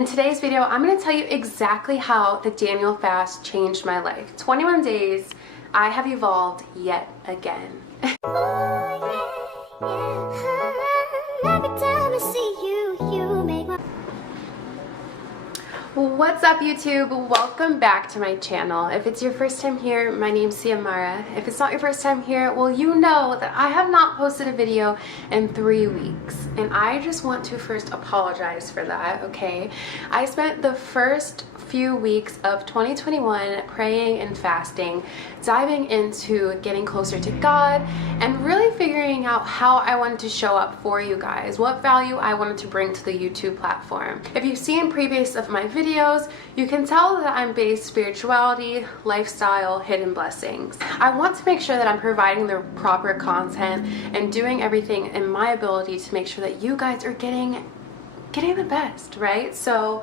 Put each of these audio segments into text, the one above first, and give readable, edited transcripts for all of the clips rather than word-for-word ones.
In today's video, I'm going to tell you exactly how the Daniel fast changed my life. 21 days, I have evolved yet again. What's up, YouTube? Welcome back to my channel. If it's your first time here, my name's Xiomara. If it's not your first time here, well, you know that I have not posted a video in 3 weeks. And I just want to first apologize for that, okay? I spent the first few weeks of 2021 praying and fasting, diving into getting closer to God, and really figuring out how I wanted to show up for you guys, what value I wanted to bring to the YouTube platform. If you've seen previous of my videos, you can tell that I'm based spirituality, lifestyle, hidden blessings. I want to make sure that I'm providing the proper content and doing everything in my ability to make sure that you guys are getting the best, right? So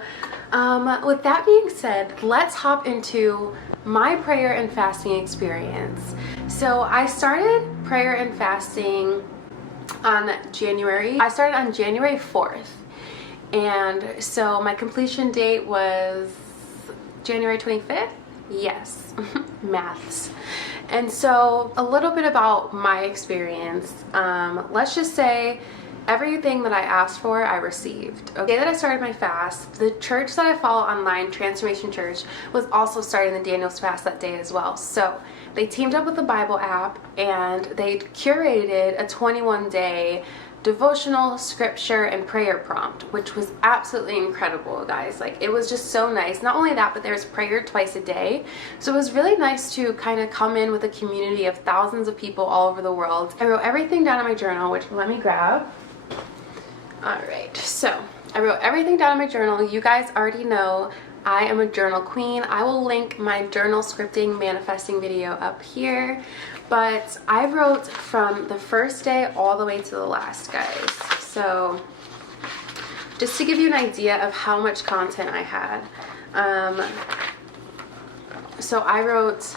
with that being said, let's hop into my prayer and fasting experience. So I started prayer and fasting on January 4th. And so my completion date was January 25th? Yes, maths. And so a little bit about my experience. Let's just say everything that I asked for, I received. The day that I started my fast, the church that I follow online, Transformation Church, was also starting the Daniel's fast that day as well. So they teamed up with the Bible app and they curated a 21-day devotional, scripture, and prayer prompt, which was absolutely incredible, guys. Like, it was just so nice. Not only that, but there's prayer twice a day. So it was really nice to kind of come in with a community of thousands of people all over the world. I wrote everything down in my journal, which let me grab. Alright, so I wrote everything down in my journal. You guys already know I am a journal queen. I will link my journal scripting manifesting video up here. But I wrote from the first day all the way to the last, guys. So just to give you an idea of how much content I had. So I wrote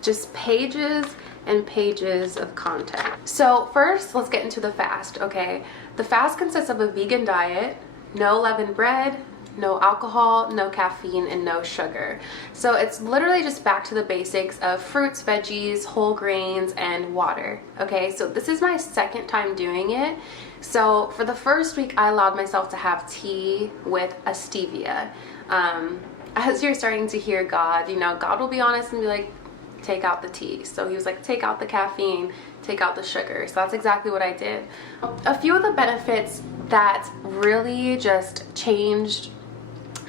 just pages and pages of content. So first, let's get into the fast, okay? The fast consists of a vegan diet, no leavened bread, no alcohol, no caffeine, and no sugar. So it's literally just back to the basics of fruits, veggies, whole grains, and water, okay? So this is my second time doing it. So for the first week, I allowed myself to have tea with a stevia. As you're starting to hear God, you know, God will be honest and be like, take out the tea. So he was like, take out the caffeine, take out the sugar. So that's exactly what I did. A few of the benefits that really just changed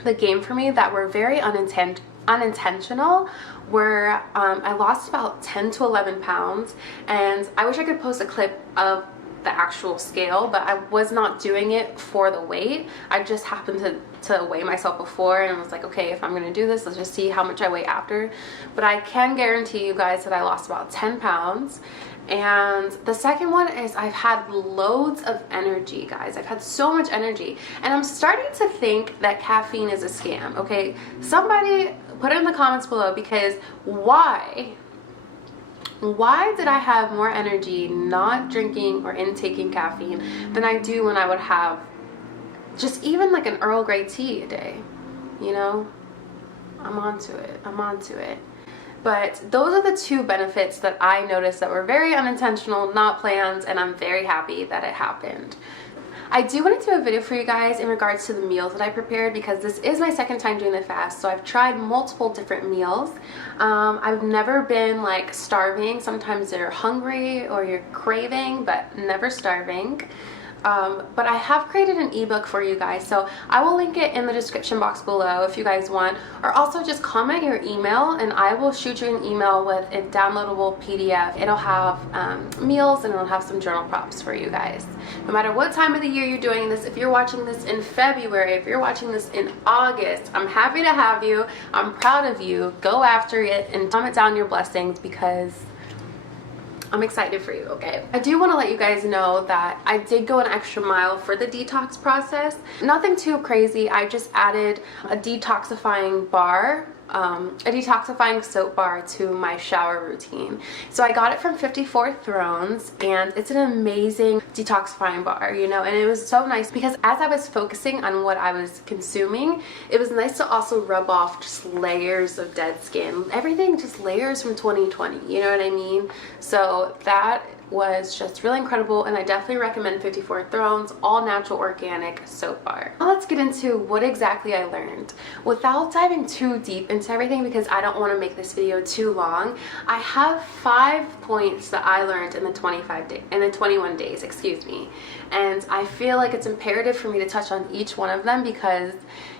the game for me that were very unintentional were I lost about 10 to 11 pounds, and I wish I could post a clip of the actual scale, but I was not doing it for the weight. I just happened to weigh myself before and was like, okay, if I'm gonna do this, let's just see how much I weigh after. But I can guarantee you guys that I lost about 10 pounds. And the second one is I've had loads of energy, guys. I've had so much energy, and I'm starting to think that caffeine is a scam, okay? Somebody put it in the comments below, because why did I have more energy not drinking or intaking caffeine than I do when I would have just even like an Earl Grey tea a day? You know, I'm onto it. But those are the two benefits that I noticed that were very unintentional, not planned, and I'm very happy that it happened. I do want to do a video for you guys in regards to the meals that I prepared, because this is my second time doing the fast, so I've tried multiple different meals. I've never been like starving. Sometimes you're hungry or you're craving, but never starving. But I have created an ebook for you guys, so I will link it in the description box below if you guys want, or also just comment your email and I will shoot you an email with a downloadable PDF. It'll have meals and it'll have some journal prompts for you guys. No matter what time of the year you're doing this, if you're watching this in February, if you're watching this in August, I'm happy to have you. I'm proud of you. Go after it and comment down your blessings, because I'm excited for you, okay? I do want to let you guys know that I did go an extra mile for the detox process. Nothing too crazy. I just added a detoxifying bar a detoxifying soap bar to my shower routine. So I got it from 54 Thrones, and it's an amazing detoxifying bar, you know, and it was so nice because as I was focusing on what I was consuming, it was nice to also rub off just layers of dead skin. Everything just layers from 2020, you know what I mean? So that was just really incredible, and I definitely recommend 54 Thrones all natural organic soap bar. Now let's get into what exactly I learned. Without diving too deep into everything, because I don't want to make this video too long, I have 5 points that I learned in the 21 days, excuse me. And I feel like it's imperative for me to touch on each one of them because,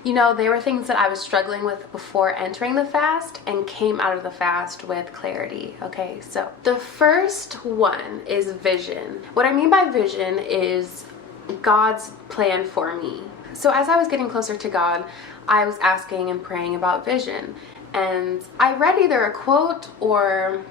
you know, they were things that I was struggling with before entering the fast and came out of the fast with clarity. Okay, so the first one is vision. What I mean by vision is God's plan for me. So as I was getting closer to God, I was asking and praying about vision. And I read either a quote or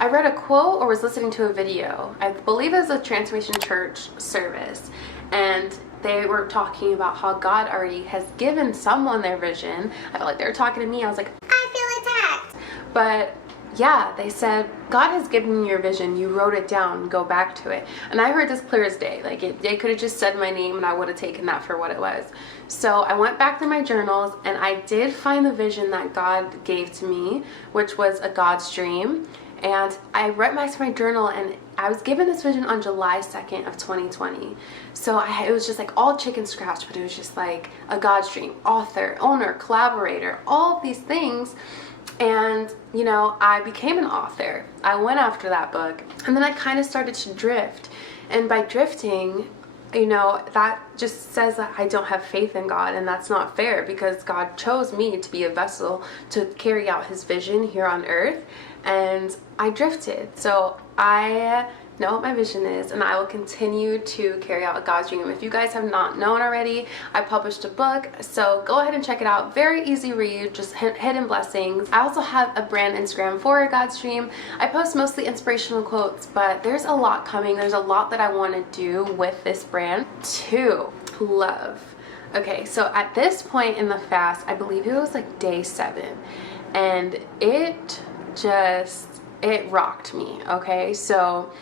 was listening to a video. I believe it was a Transformation Church service, and they were talking about how God already has given someone their vision. I felt like they were talking to me. I was like, I feel attacked. But yeah, they said, God has given you your vision. You wrote it down. Go back to it. And I heard this clear as day. Like, they could have just said my name and I would have taken that for what it was. So I went back through my journals and I did find the vision that God gave to me, which was a God's dream. And I read back to my journal, and I was given this vision on July 2nd of 2020. So it was just like all chicken scratch, but it was just like a God's dream, author, owner, collaborator, all of these things. And, you know, I became an author. I went after that book, and then I kind of started to drift. And by drifting, you know, that just says that I don't have faith in God, and that's not fair because God chose me to be a vessel to carry out his vision here on earth, and I drifted. So I know what my vision is, and I will continue to carry out God's dream. If you guys have not known already, I published a book, so go ahead and check it out. Very easy read, just hidden blessings. I also have a brand Instagram for God's dream. I post mostly inspirational quotes, but there's a lot coming. There's a lot that I want to do with this brand. 2, love. Okay, so at this point in the fast, I believe it was like day 7, and it rocked me. Okay, so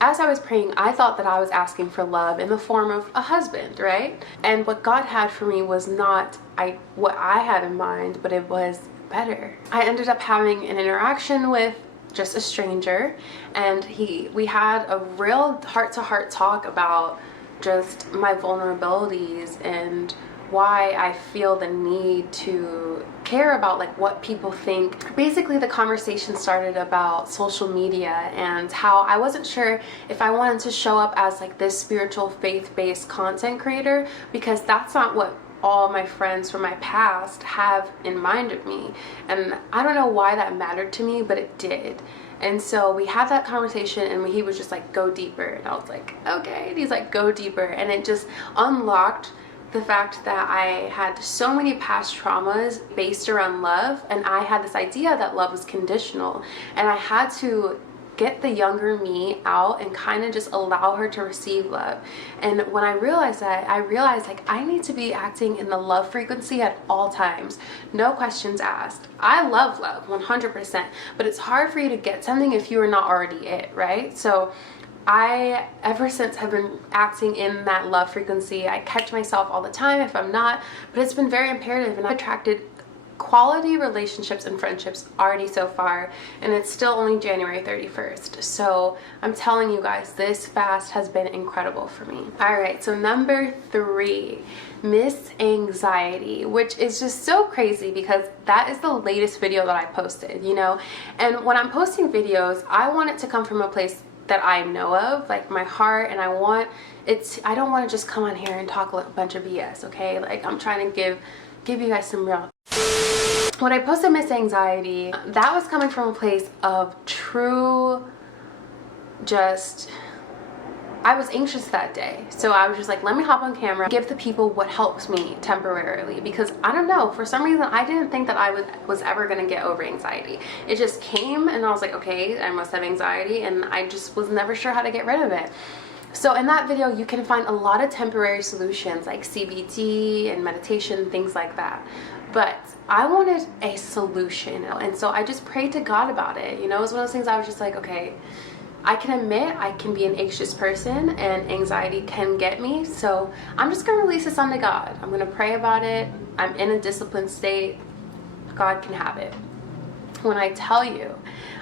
as I was praying, I thought that I was asking for love in the form of a husband, right? And what God had for me was not what I had in mind, but it was better. I ended up having an interaction with just a stranger, and we had a real heart-to-heart talk about just my vulnerabilities and why I feel the need to care about like what people think. Basically, the conversation started about social media and how I wasn't sure if I wanted to show up as like this spiritual faith-based content creator, because that's not what all my friends from my past have in mind of me. And I don't know why that mattered to me, but it did. And so we had that conversation, and he was just like, go deeper. And I was like, okay. And he's like, go deeper. And it just unlocked the fact that I had so many past traumas based around love, and I had this idea that love was conditional, and I had to get the younger me out and kind of just allow her to receive love. And when I realized that, I realized like I need to be acting in the love frequency at all times, no questions asked. I love love 100%, but it's hard for you to get something if you are not already it, right? So I, ever since, have been acting in that love frequency. I catch myself all the time if I'm not, but it's been very imperative, and I've attracted quality relationships and friendships already so far, and it's still only January 31st. So I'm telling you guys, this fast has been incredible for me. All right, so number 3, Miss Anxiety, which is just so crazy because that is the latest video that I posted, you know? And when I'm posting videos, I want it to come from a place that I know of, like my heart, and I don't want to just come on here and talk a bunch of BS, okay? Like, I'm trying to give you guys some real. When I posted Miss Anxiety, that was coming from a place of true, I was anxious that day. So I was just like, let me hop on camera, give the people what helps me temporarily, because I don't know, for some reason I didn't think that I was ever going to get over anxiety. It just came, and I was like, okay, I must have anxiety, and I just was never sure how to get rid of it. So in that video, you can find a lot of temporary solutions like CBT and meditation, things like that. but I wanted a solution. And so I just prayed to God about it. You know, it was one of those things I was just like, okay, I can admit I can be an anxious person and anxiety can get me. So I'm just going to release this onto God. I'm going to pray about it. I'm in a disciplined state. God can have it. When I tell you,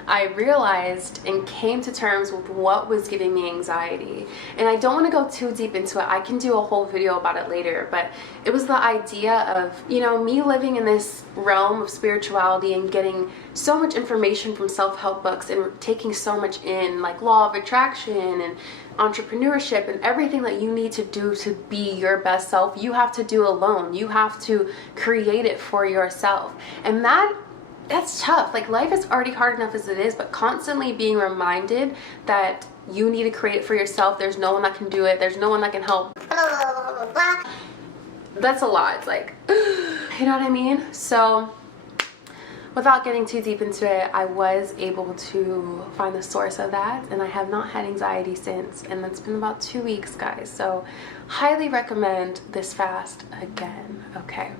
I realized and came to terms with what was giving me anxiety. And I don't want to go too deep into it. I can do a whole video about it later, but it was the idea of, you know, me living in this realm of spirituality and getting so much information from self-help books and taking so much in, like law of attraction and entrepreneurship and everything that you need to do to be your best self. You have to do alone. You have to create it for yourself. And that's tough. Like, life is already hard enough as it is, but constantly being reminded that you need to create it for yourself. There's no one that can do it. There's no one that can help. That's a lot. It's like, you know what I mean? So without getting too deep into it, I was able to find the source of that, and I have not had anxiety since, and that's been about 2 weeks, guys. So highly recommend this fast again. Okay,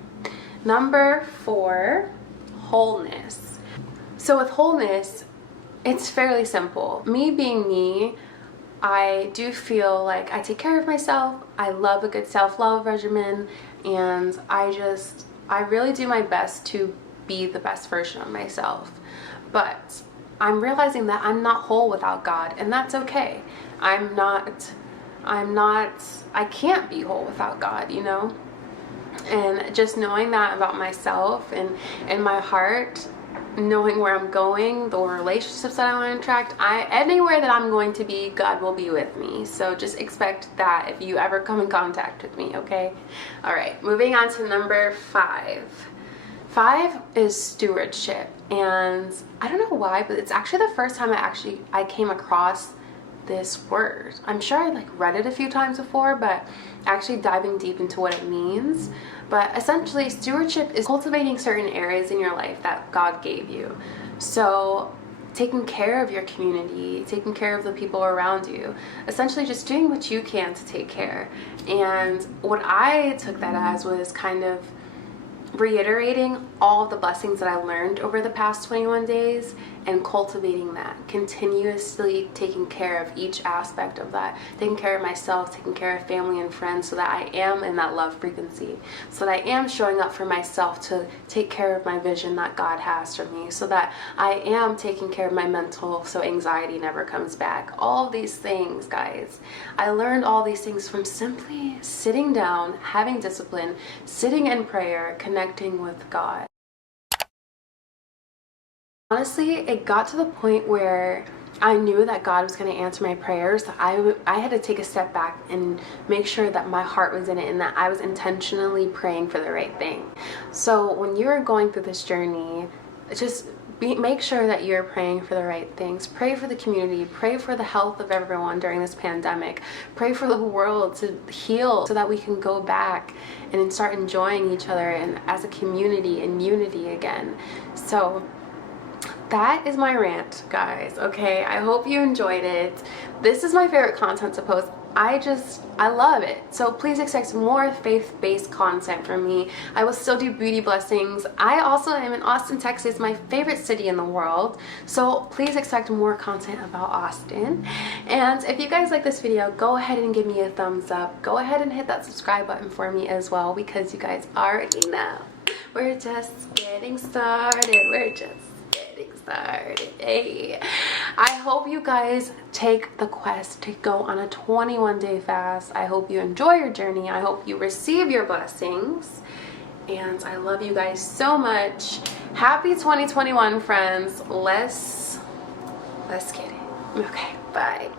number 4, wholeness. So with wholeness, it's fairly simple. Me being me, I do feel like I take care of myself. I love a good self-love regimen, and I really do my best to be the best version of myself. But I'm realizing that I'm not whole without God, and that's okay. I can't be whole without God, you know? And just knowing that about myself and in my heart, knowing where I'm going, the relationships that I want to attract, anywhere that I'm going to be, God will be with me. So just expect that if you ever come in contact with me, okay? All right, moving on to number 5. 5 is stewardship, and I don't know why, but it's actually the first time I came across this word. I'm sure I read it a few times before, but actually diving deep into what it means. But essentially, stewardship is cultivating certain areas in your life that God gave you. So taking care of your community, taking care of the people around you, essentially just doing what you can to take care. And what I took that as was kind of reiterating all of the blessings that I learned over the past 21 days and cultivating that, continuously taking care of each aspect of that, taking care of myself, taking care of family and friends, so that I am in that love frequency, so that I am showing up for myself to take care of my vision that God has for me, so that I am taking care of my mental so anxiety never comes back. All of these things, guys, I learned all these things from simply sitting down, having discipline, sitting in prayer, connecting with God. Honestly, it got to the point where I knew that God was going to answer my prayers. I had to take a step back and make sure that my heart was in it and that I was intentionally praying for the right thing. So when you're going through this journey, just make sure that you're praying for the right things. Pray for the community. Pray for the health of everyone during this pandemic. Pray for the world to heal so that we can go back and start enjoying each other and as a community in unity again. So that is my rant, guys. Okay, I hope you enjoyed it. This is my favorite content to post. I love it. So please expect more faith-based content from me. I will still do beauty blessings. I also am in Austin, Texas, my favorite city in the world. So please expect more content about Austin. And if you guys like this video, go ahead and give me a thumbs up. Go ahead and hit that subscribe button for me as well, because you guys already know we're just getting started. We're just getting started. Hey, I hope you guys take the quest to go on a 21-day fast. I hope you enjoy your journey. I hope you receive your blessings, and I love you guys so much. Happy 2021, friends. Let's get it. Okay, bye.